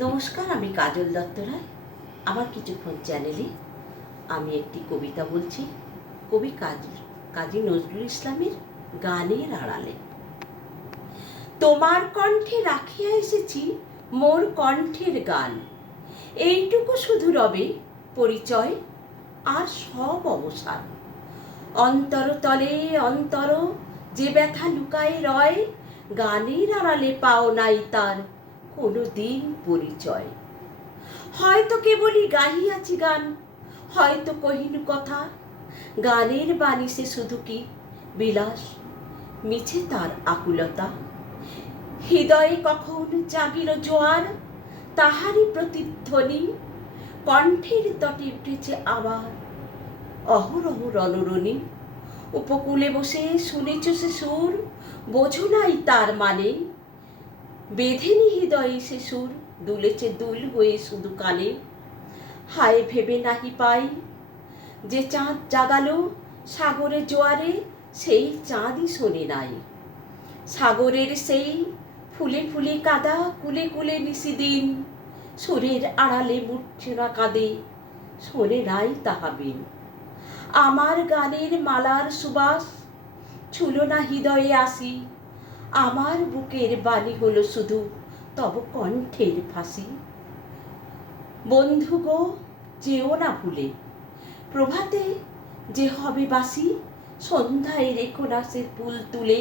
নমস্কার, আমি কাজল দত্ত রায়। আমার কিছুক্ষণ চ্যানেলে আমি একটি কবিতা বলছি। কবি কাজী নজরুল ইসলামের গানের আড়ালে। তোমার কণ্ঠে রাখিয়া এসেছি মোর কণ্ঠের গান, এইটুকু শুধু রবে পরিচয় আর সব অবসান। অন্তরতলে অন্তর যে ব্যথা লুকায় রয়, গানের আড়ালে পাও নাই তার কোনো দিন পরিচয়। হয়তো কেবলই গাহিয়াছি গান, হয়তো কহিনু কথা, গানের বাণী সে শুধু কি বিলাস, মিছে তার আকুলতা। হৃদয়ে কখন জাগিল জোয়ার, তাহারই প্রতিধ্বনি কণ্ঠের তটে উঠেছে আবার অহরহ রণরণী। উপকূলে বসে শুনেছ সে সুর, বোঝো নাই তার মানে, বেঁধেনি হৃদয়ে সে সুর, দুলেছে দুল হয়ে শুধু কানে। হায় ভেবে নাহি পাই যে চাঁদ জাগালো সাগরে জোয়ারে, সেই চাঁদই শোনে নাই। সাগরের সেই ফুলে ফুলে কাদা কুলে কুলে নিশিদিন, সুরের আড়ালে মূর্ছনা কাঁদে, শোনে নাই তাহাবিন। আমার গানের মালার সুবাস ছুলো না হৃদয়ে আসি, আমার বুকের বাণী হলো শুধু তব কণ্ঠের ফাঁসি। বন্ধু গো, যেও না ভুলে, প্রভাতে যে হবে বাসি, সন্ধ্যায় রেখো না সে ফুল তুলে,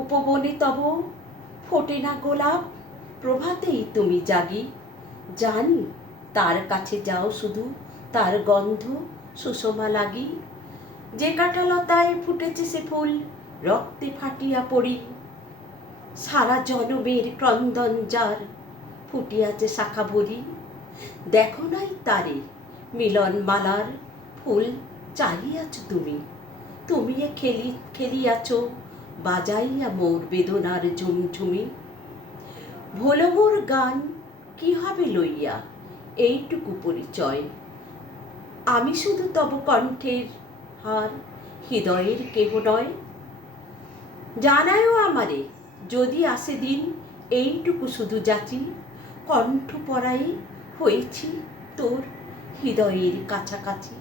উপবনে তব ফোটে না গোলাপ, প্রভাতেই তুমি জাগি। জানি তার কাছে যাও শুধু তার গন্ধ সুষমা লাগি। যে কাঁঠালতায় ফুটেছে সে ফুল, রক্তে ফাটিয়া পড়ি, সারা জনমের ক্রন্দন যার ফুটিয়াছে শাখা ভরি। দেখো নাই তারে মিলন মালার ফুল চাহিয়াছ তুমি, তুমি এ খেলিয়াছ বাজাইয়া মোর বেদনার ঝুমঝুমি। ভোলো মোর গান কি হবে লইয়া, এইটুকু পরিচয়, আমি শুধু তব কণ্ঠের হার, হৃদয়ের কেহ নয়। জানায়ও আমারে যদি আসে দিন, এইটুকু শুধু যাচি, কণ্ঠ পরাই হয়েছি তোর হৃদয়ের কাছাকাছি।